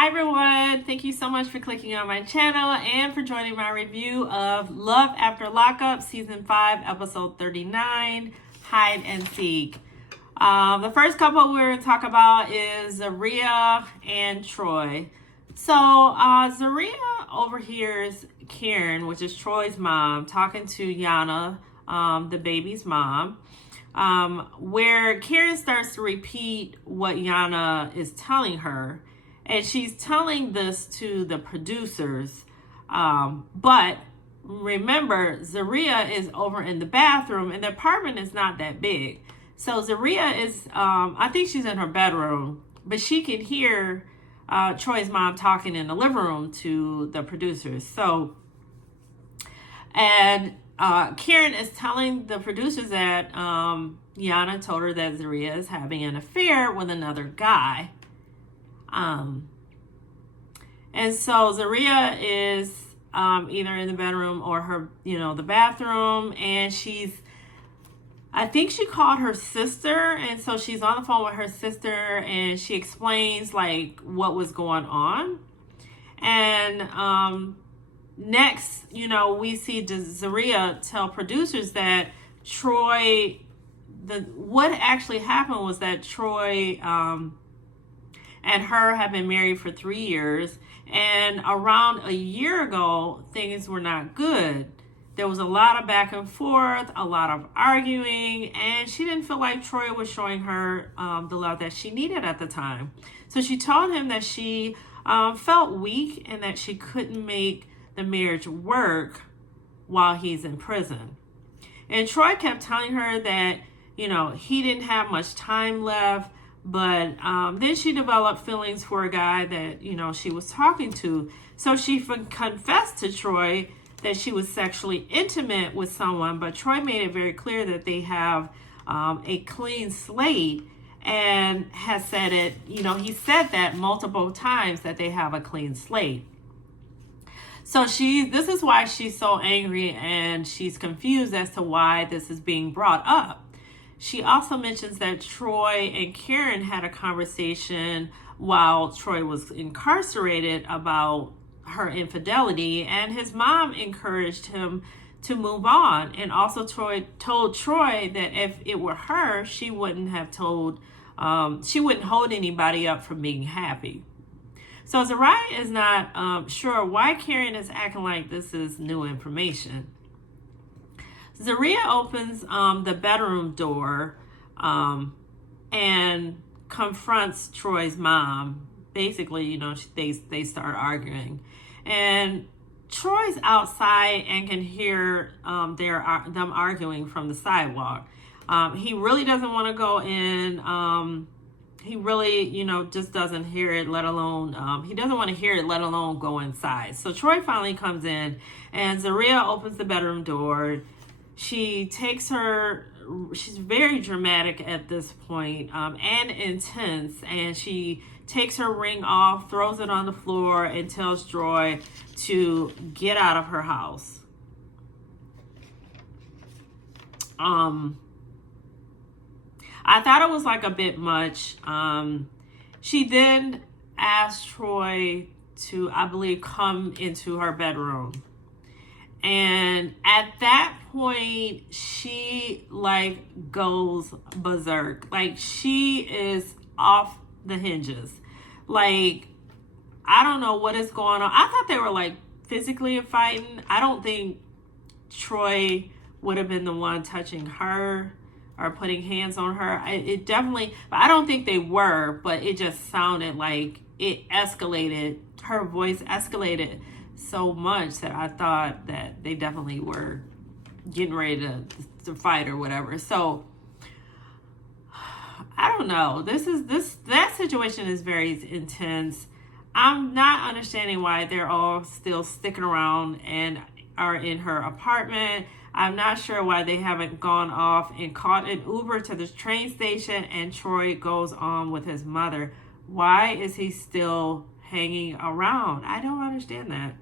Hi everyone, thank you so much for clicking on my channel and for joining my review of Love After Lockup Season 5 Episode 39, Hide and Seek. The first couple we're going to talk about is Zaria and Troy. So Zaria overhears Karen, which is Troy's mom, talking to Yana, the baby's mom, where Karen starts to repeat what Yana is telling her. And she's telling this to the producers. But remember, Zaria is over in the bathroom and the apartment is not that big. So Zaria is, I think she's in her bedroom, but she can hear Troy's mom talking in the living room to the producers. And Karen is telling the producers that Yana told her that Zaria is having an affair with another guy. And so Zaria is either in the bedroom or her, the bathroom, and I think she called her sister, and so she's on the phone with her sister, and she explains like what was going on. And next, we see Zaria tell producers that what actually happened was that Troy and her have been married for 3 years. And around a year ago, things were not good. There was a lot of back and forth, a lot of arguing, and she didn't feel like Troy was showing her the love that she needed at the time. So she told him that she felt weak and that she couldn't make the marriage work while he's in prison. And Troy kept telling her that, he didn't have much time left. But then she developed feelings for a guy that, she was talking to. So she confessed to Troy that she was sexually intimate with someone, but Troy made it very clear that they have a clean slate and has said it, he said that multiple times that they have a clean slate. So this is why she's so angry and she's confused as to why this is being brought up. She also mentions that Troy and Karen had a conversation while Troy was incarcerated about her infidelity, and his mom encouraged him to move on. And also Troy told Troy that if it were her, she wouldn't hold anybody up from being happy. So Zaria is not sure why Karen is acting like this is new information. Zaria opens the bedroom door and confronts Troy's mom. Basically, they start arguing. And Troy's outside and can hear them arguing from the sidewalk. He really doesn't want to go in. He really, just doesn't hear it, let alone, he doesn't want to hear it, let alone go inside. So Troy finally comes in and Zaria opens the bedroom door. She's very dramatic at this point, and intense, and she takes her ring off, throws it on the floor, and tells Troy to get out of her house. I thought it was like a bit much. She then asked Troy to, I believe, come into her bedroom. And at that point, she goes berserk. She is off the hinges. I don't know what is going on. I thought they were physically fighting. I don't think Troy would have been the one touching her or putting hands on her. It definitely, but I don't think they were, but it just sounded like it escalated. Her voice escalated so much that I thought that they definitely were getting ready to fight or whatever. So I don't know. That situation is very intense. I'm not understanding why they're all still sticking around and are in her apartment. I'm not sure why they haven't gone off and caught an Uber to the train station and Troy goes on with his mother. Why is he still hanging around? I don't understand that.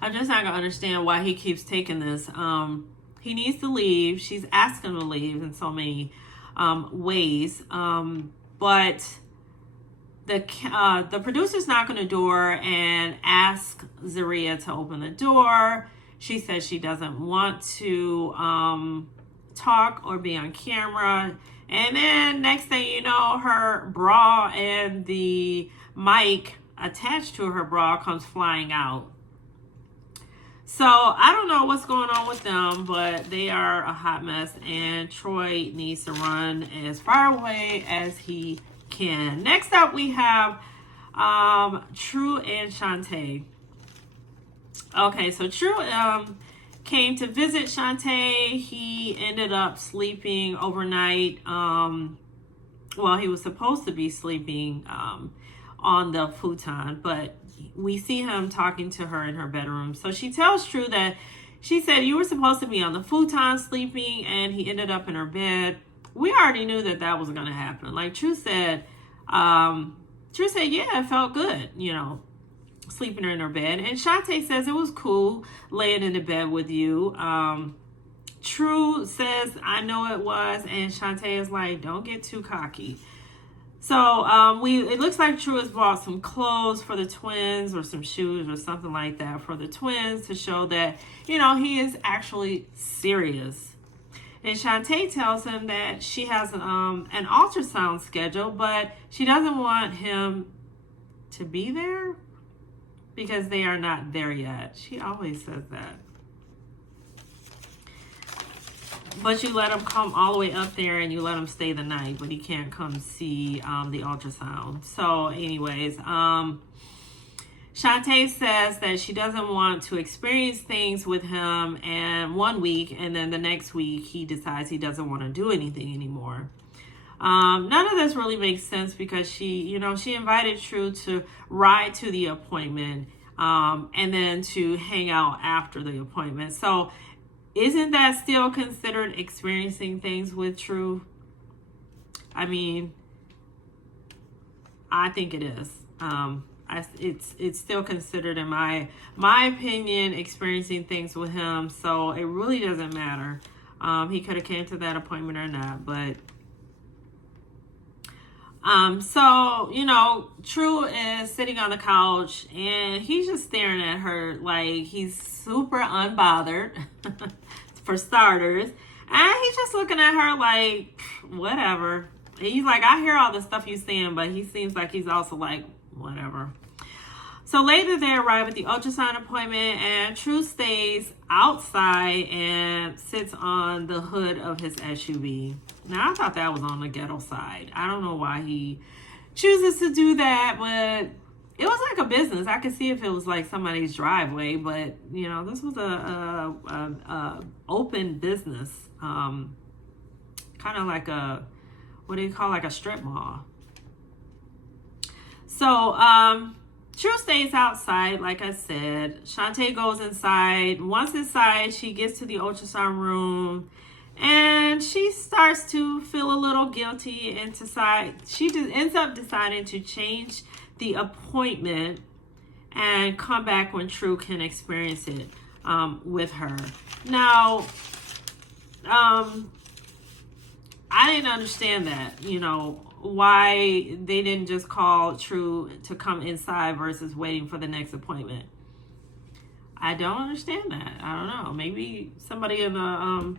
I'm just not going to understand why he keeps taking this. He needs to leave. She's asking him to leave in so many ways. But the producers knock on the door and ask Zaria to open the door. She says she doesn't want to talk or be on camera. And then next thing you know, her bra and the mic attached to her bra comes flying out. So I don't know what's going on with them, but they are a hot mess, and Troy needs to run as far away as he can. Next up, we have True and Shantae. Okay, so True came to visit Shantae. He ended up sleeping overnight. Well, he was supposed to be sleeping on the futon, but we see him talking to her in her bedroom. So she tells True that she said, you were supposed to be on the futon sleeping, and he ended up in her bed. We already knew that that was going to happen. Like True said, yeah, it felt good, you know, sleeping her in her bed. And Shantae says it was cool laying in the bed with you. True says, I know it was. And Shantae is like, don't get too cocky. So it looks like True has bought some clothes for the twins, or some shoes or something like that for the twins, to show that, you know, he is actually serious. And Shantae tells him that she has an ultrasound schedule, but she doesn't want him to be there because they are not there yet. She always says that. But you let him come all the way up there, and you let him stay the night, but he can't come see the ultrasound. So anyways, Shantae says that she doesn't want to experience things with him and 1 week, and then the next week he decides he doesn't want to do anything anymore. None of this really makes sense because she invited True to ride to the appointment and then to hang out after the appointment. So isn't that still considered experiencing things with True? I mean, I think it is. It's still considered, in my opinion, experiencing things with him. So it really doesn't matter. He could have came to that appointment or not, but so, you know, True is sitting on the couch and he's just staring at her like he's super unbothered, for starters. And he's just looking at her like, whatever. And he's like, I hear all the stuff you're saying, but he seems like he's also like, whatever. So later they arrive at the ultrasound appointment, and True stays outside and sits on the hood of his SUV. Now, I thought that was on the ghetto side. I don't know why he chooses to do that, but it was like a business. I could see if it was like somebody's driveway, but, you know, this was a open business, kind of like a, what do you call, like a strip mall. So, True stays outside, like I said. Shantae goes inside. Once inside, she gets to the ultrasound room, and she starts to feel a little guilty and she just ends up deciding to change the appointment and come back when True can experience it with her. Now, I didn't understand that, you know, why they didn't just call True to come inside versus waiting for the next appointment. I don't understand that. I don't know. Maybe somebody in the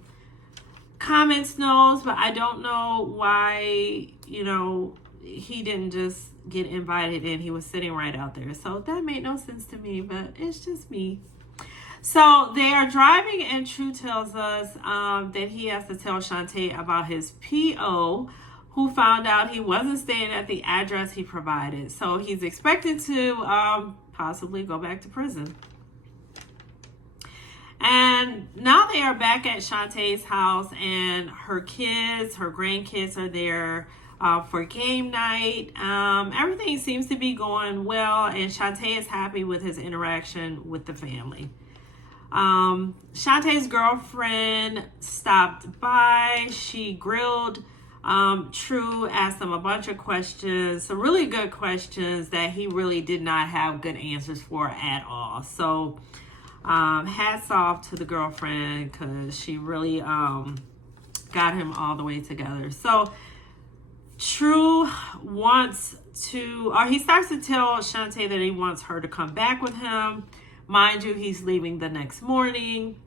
comments knows, but I don't know why, you know, he didn't just get invited in. He was sitting right out there. So that made no sense to me, but it's just me. So they are driving, and True tells us that he has to tell Shantae about his PO, who found out he wasn't staying at the address he provided. So he's expected to possibly go back to prison. And now they are back at Shantae's house, and her grandkids are there for game night. Everything seems to be going well, and Shantae is happy with his interaction with the family. Shantae's girlfriend stopped by. She grilled True, asked him a bunch of questions, some really good questions that he really did not have good answers for at all. So hats off to the girlfriend, because she really got him all the way together. So True wants he starts to tell Shantae that he wants her to come back with him. Mind you, he's leaving the next morning.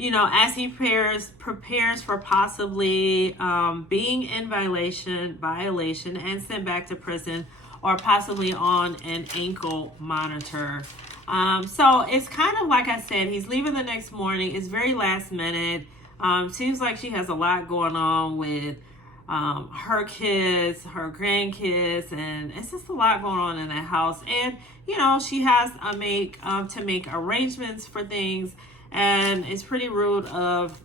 As he prepares for possibly being in violation and sent back to prison, or possibly on an ankle monitor. So it's kind of like I said, he's leaving the next morning. It's very last minute. Seems like she has a lot going on with her kids, her grandkids, and it's just a lot going on in that house. And she has to make arrangements for things, and it's pretty rude of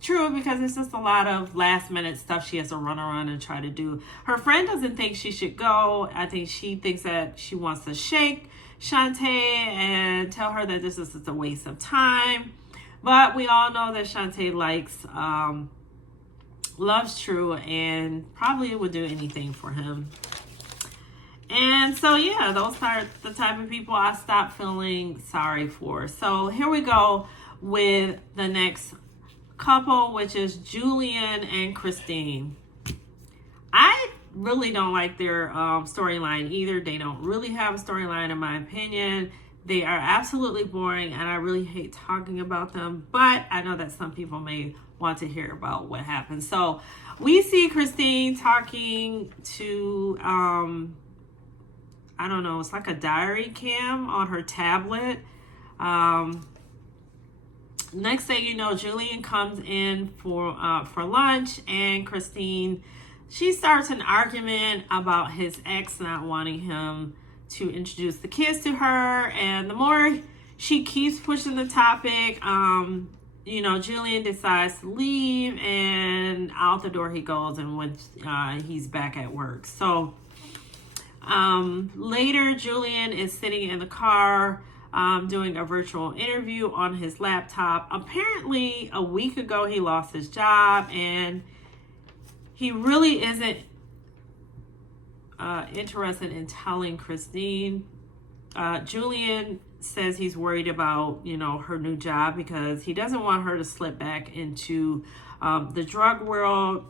True, because it's just a lot of last minute stuff she has to run around and try to do. Her friend doesn't think she should go. I think she thinks that she wants to shake Shantae and tell her that this is just a waste of time. But we all know that Shantae loves True and probably would do anything for him. And so, yeah, those are the type of people I stopped feeling sorry for. So here we go with the next couple, which is Julian and Christine. I really don't like their storyline either. They don't really have a storyline, in my opinion. They are absolutely boring, and I really hate talking about them, but I know that some people may want to hear about what happened. So we see Christine talking to I don't know, it's like a diary cam on her tablet. Next thing you know, Julian comes in for lunch, and Christine, she starts an argument about his ex not wanting him to introduce the kids to her. And the more she keeps pushing the topic, Julian decides to leave, and out the door he goes, and when he's back at work. So later, Julian is sitting in the car doing a virtual interview on his laptop. Apparently, a week ago, he lost his job, and he really isn't interested in telling Christine. Julian says he's worried about, her new job because he doesn't want her to slip back into the drug world.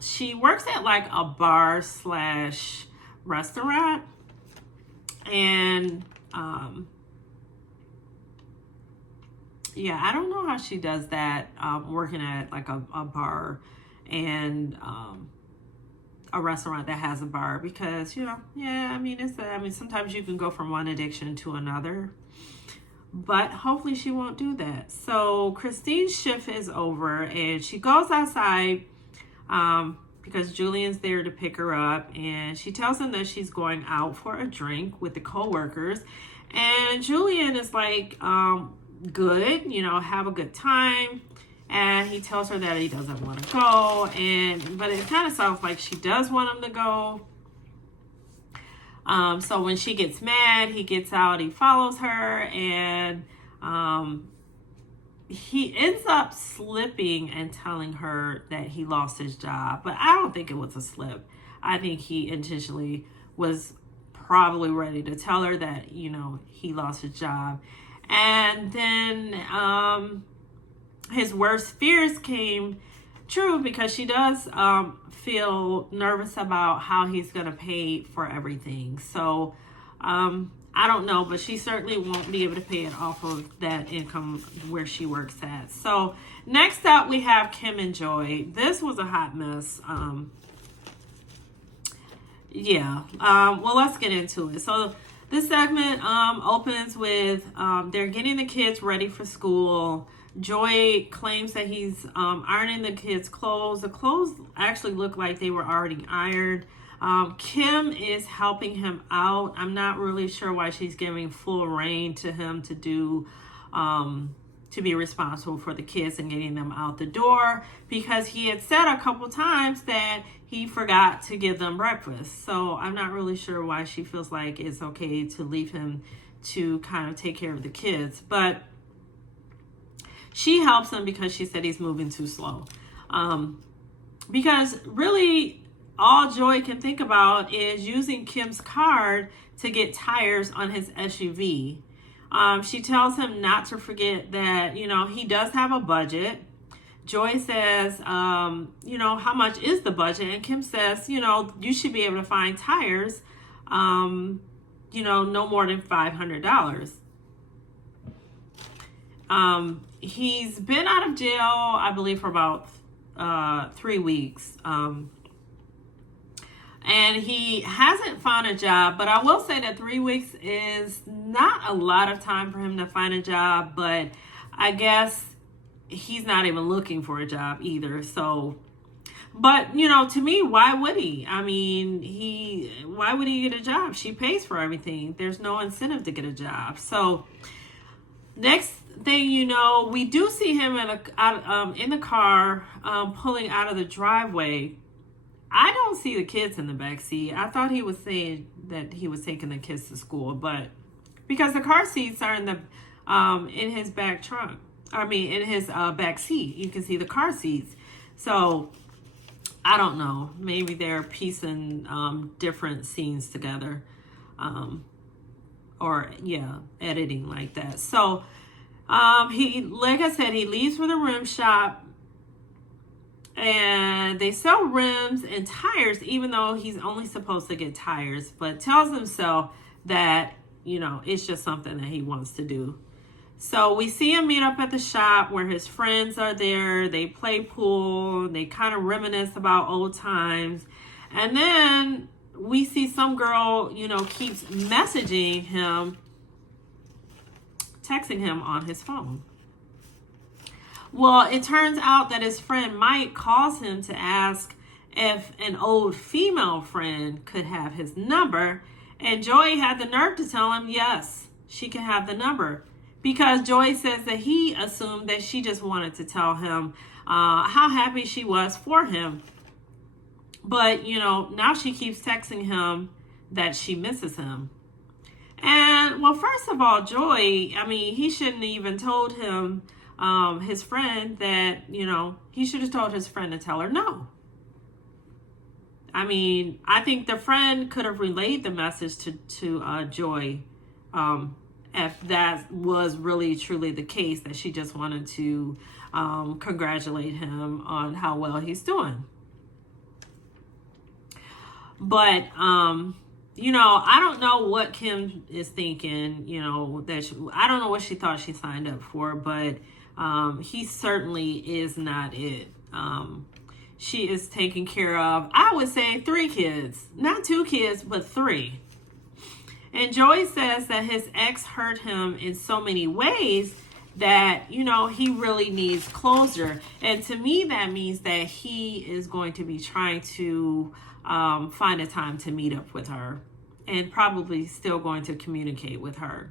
She works at like a bar / restaurant, and I don't know how she does that, working at like a bar and a restaurant that has a bar, because sometimes you can go from one addiction to another, but hopefully she won't do that. So Christine's shift is over, and she goes outside because Julian's there to pick her up, and she tells him that she's going out for a drink with the co-workers, and Julian is like, good, have a good time. And he tells her that he doesn't want to go, but it kind of sounds like she does want him to go. So when she gets mad, he gets out, he follows her, and he ends up slipping and telling her that he lost his job. But I don't think it was a slip. I think he intentionally was probably ready to tell her that, he lost his job. And then his worst fears came true, because she does feel nervous about how he's going to pay for everything. So I don't know, but she certainly won't be able to pay it off of that income where she works at. So next up, we have Kim and Joy. This was a hot mess. Well, let's get into it. So this segment opens with they're getting the kids ready for school. Joy claims that he's ironing the kids' clothes. The clothes actually look like they were already ironed. Kim is helping him out. I'm not really sure why she's giving full reign to him to do, to be responsible for the kids and getting them out the door, because he had said a couple times that he forgot to give them breakfast. So I'm not really sure why she feels like it's okay to leave him to kind of take care of the kids. But she helps him because she said he's moving too slow. Because really, all Joy can think about is using Kim's card to get tires on his SUV. She tells him not to forget that, he does have a budget. Joy says, how much is the budget? And Kim says, you should be able to find tires, no more than $500. He's been out of jail, I believe, for about 3 weeks. And he hasn't found a job, but I will say that 3 weeks is not a lot of time for him to find a job, but I guess he's not even looking for a job either. So, but to me, why would he? I mean, why would he get a job? She pays for everything. There's no incentive to get a job. So, next thing you know, we do see him in the car pulling out of the driveway. I don't see the kids in the back seat. I thought he was saying that he was taking the kids to school, but because the car seats are in his back trunk. In his back seat. You can see the car seats. So I don't know. Maybe they're piecing different scenes together, editing like that. So like I said, he leaves for the rim shop. And they sell rims and tires, even though he's only supposed to get tires, but tells himself that, it's just something that he wants to do. So we see him meet up at the shop where his friends are there. They play pool. They kind of reminisce about old times. And then we see some girl, keeps messaging him, texting him on his phone. Well, it turns out that his friend Mike calls him to ask if an old female friend could have his number. And Joy had the nerve to tell him, yes, she can have the number. Because Joy says that he assumed that she just wanted to tell him how happy she was for him. But, now she keeps texting him that she misses him. And, well, first of all, Joy, he shouldn't even told him, his friend, that, he should have told his friend to tell her no. I think the friend could have relayed the message to Joy, if that was really truly the case, that she just wanted to congratulate him on how well he's doing. But, I don't know what Kim is thinking, I don't know what she thought she signed up for, but he certainly is not it. She is taking care of, I would say, 3 kids. Not 2 kids, but 3. And Joy says that his ex hurt him in so many ways that, he really needs closure. And to me, that means that he is going to be trying to find a time to meet up with her, and probably still going to communicate with her.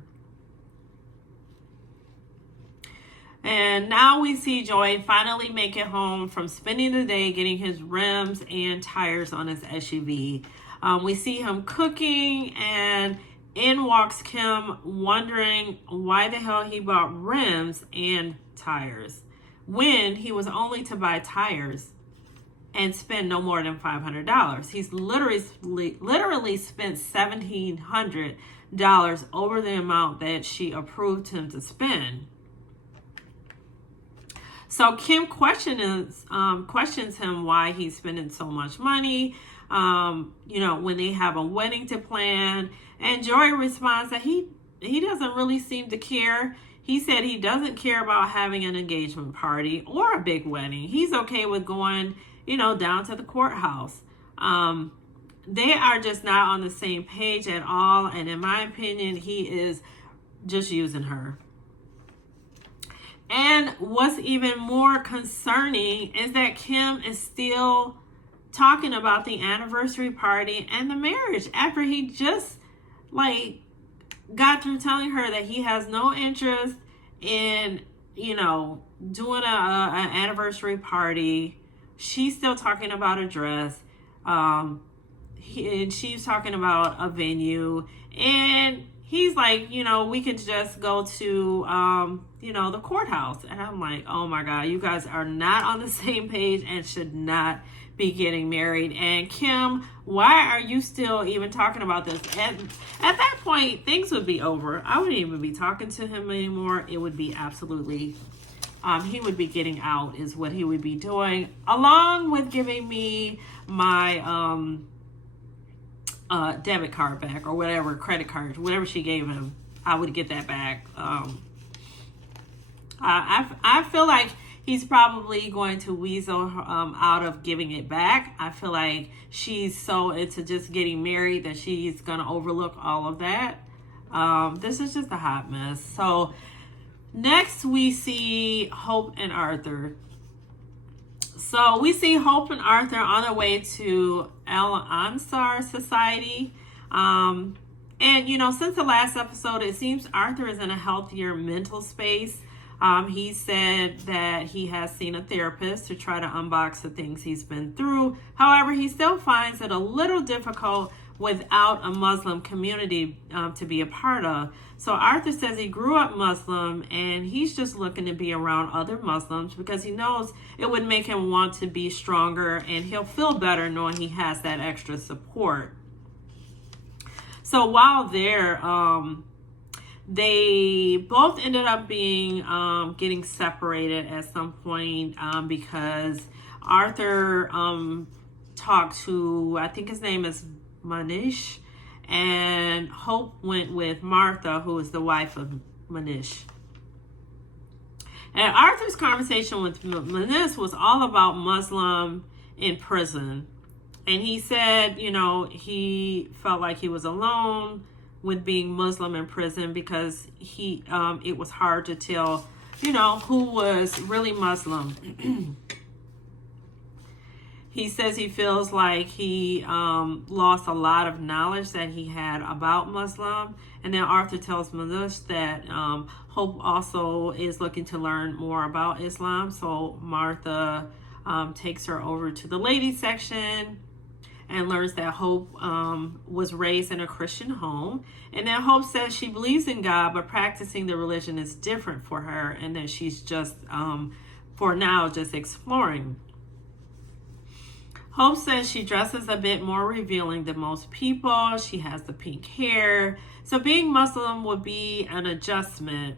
And now we see Joy finally make it home from spending the day getting his rims and tires on his SUV. We see him cooking, and in walks Kim, wondering why the hell he bought rims and tires when he was only to buy tires and spend no more than $500. He's literally spent $1,700 over the amount that she approved him to spend. So Kim questions him why he's spending so much money, when they have a wedding to plan. And Joy responds that he doesn't really seem to care. He said he doesn't care about having an engagement party or a big wedding. He's okay with going, down to the courthouse. They are just not on the same page at all. And in my opinion, he is just using her. And what's even more concerning is that Kim is still talking about the anniversary party and the marriage after he just got through telling her that he has no interest in, doing an anniversary party. She's still talking about a dress. And she's talking about a venue. And he's like, we could just go to, the courthouse. And I'm like, oh my God, you guys are not on the same page and should not be getting married. And Kim, why are you still even talking about this? And at that point, things would be over. I wouldn't even be talking to him anymore. It would be absolutely he would be getting out is what he would be doing, along with giving me my debit card back, or whatever, credit card, whatever she gave him, I would get that back. I feel like he's probably going to weasel out of giving it back. I feel like she's so into just getting married that she's going to overlook all of that. This is just a hot mess. So next we see Hope and Arthur. So we see Hope and Arthur on their way to Al Ansar Society. And, since the last episode, it seems Arthur is in a healthier mental space. He said that he has seen a therapist to try to unbox the things he's been through. However, he still finds it a little difficult without a Muslim community to be a part of. So Arthur says he grew up Muslim and he's just looking to be around other Muslims because he knows it would make him want to be stronger, and he'll feel better knowing he has that extra support. So while there, they both ended up being getting separated at some point because Arthur talked to, I think his name is Manish, and Hope went with Martha, who is the wife of Manish. And Arthur's conversation with Manish was all about Muslim in prison. And he said, he felt like he was alone with being Muslim in prison because it was hard to tell, who was really Muslim. He says he feels like he lost a lot of knowledge that he had about Muslim. And then Arthur tells Manish that Hope also is looking to learn more about Islam. So Martha takes her over to the ladies section and learns that Hope was raised in a Christian home. And then Hope says she believes in God, but practicing the religion is different for her, and that she's just, for now, just exploring. Hope says she dresses a bit more revealing than most people. She has the pink hair. So being Muslim would be an adjustment.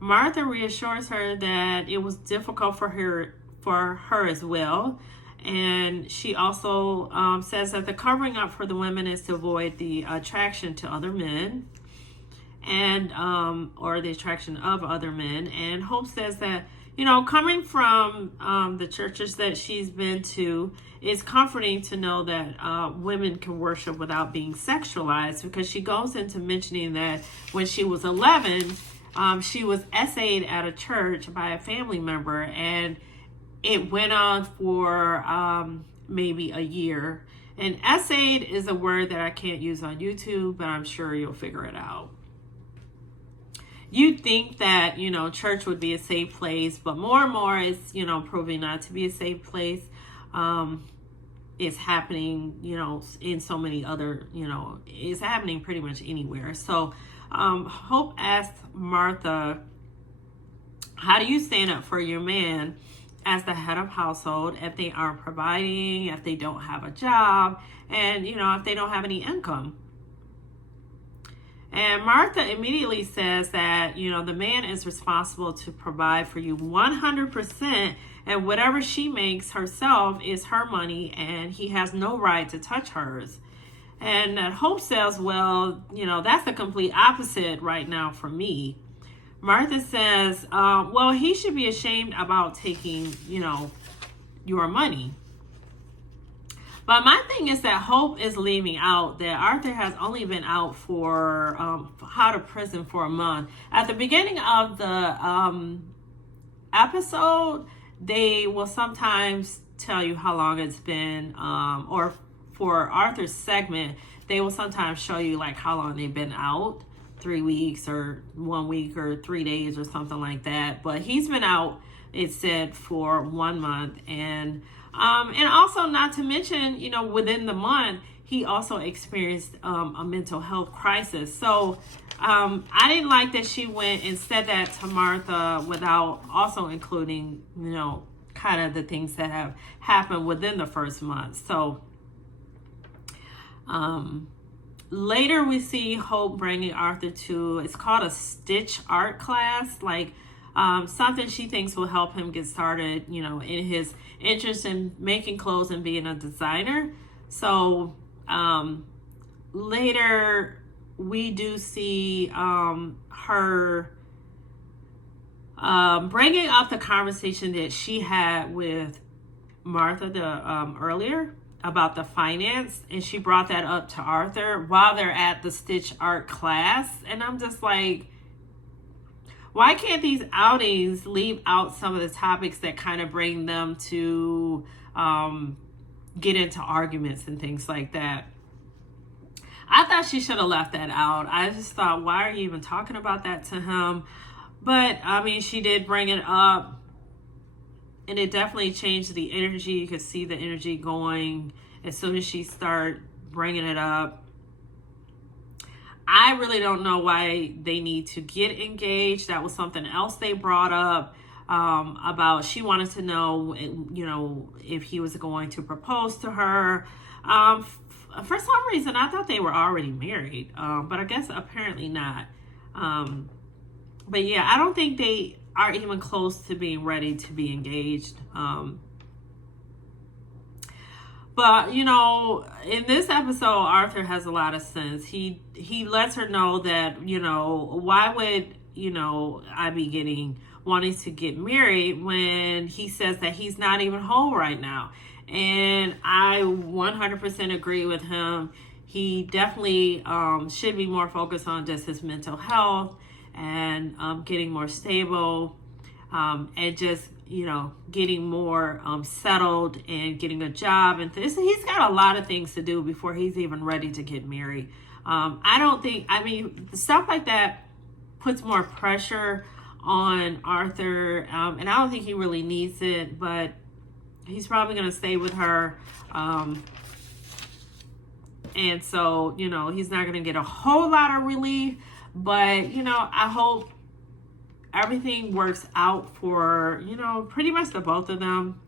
Martha reassures her that it was difficult for her as well. And she also says that the covering up for the women is to avoid the attraction to other men, and or the attraction of other men. And Hope says that, coming from the churches that she's been to, it's comforting to know that women can worship without being sexualized, because she goes into mentioning that when she was 11, she was essayed at a church by a family member, and it went on for maybe a year. And essayed is a word that I can't use on YouTube, but I'm sure you'll figure it out. You'd think that, church would be a safe place, but more and more it's, proving not to be a safe place. It's happening, in so many other, it's happening pretty much anywhere. So Hope asked Martha, how do you stand up for your man as the head of household if they aren't providing, if they don't have a job, and, if they don't have any income? And Martha immediately says that, the man is responsible to provide for you 100%, and whatever she makes herself is her money, and he has no right to touch hers. And that Hope says, well, that's the complete opposite right now for me. Martha says, well, he should be ashamed about taking, your money. But my thing is that Hope is leaving out that Arthur has only been out for out of prison for a month. At the beginning of the episode, they will sometimes tell you how long it's been, or for Arthur's segment, they will sometimes show you like how long they've been out. 3 weeks or 1 week or 3 days or something like that. But he's been out, it said, for 1 month. And also, not to mention, within the month, he also experienced a mental health crisis. So I didn't like that she went and said that to Martha without also including, kind of the things that have happened within the first month. So later we see Hope bringing Arthur to, it's called a stitch art class. Like something she thinks will help him get started, in his interest in making clothes and being a designer. So later we do see her bringing up the conversation that she had with Martha earlier about the finance, and she brought that up to Arthur while they're at the stitch art class. And I'm just like, why can't these outings leave out some of the topics that kind of bring them to get into arguments and things like that? I thought she should have left that out. I just thought, why are you even talking about that to him? But I mean, she did bring it up, and it definitely changed the energy. You could see the energy going as soon as she started bringing it up. I really don't know why they need to get engaged. That was something else they brought up about. She wanted to know, if he was going to propose to her. For some reason, I thought they were already married, but I guess apparently not. But yeah, I don't think they are even close to being ready to be engaged. But in this episode, Arthur has a lot of sense. He lets her know that, why would, I be wanting to get married when he says that he's not even whole right now. And I 100% agree with him. He definitely should be more focused on just his mental health and getting more stable, and just getting more settled and getting a job. And he's got a lot of things to do before he's even ready to get married. Stuff like that puts more pressure on Arthur, and I don't think he really needs it, but he's probably going to stay with her. And so, he's not going to get a whole lot of relief, but, I hope everything works out for, pretty much the both of them.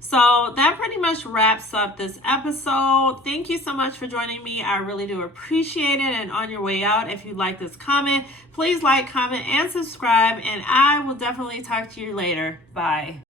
So that pretty much wraps up this episode. Thank you so much for joining me. I really do appreciate it. And on your way out, if you like this comment, please like, comment, and subscribe. And I will definitely talk to you later. Bye.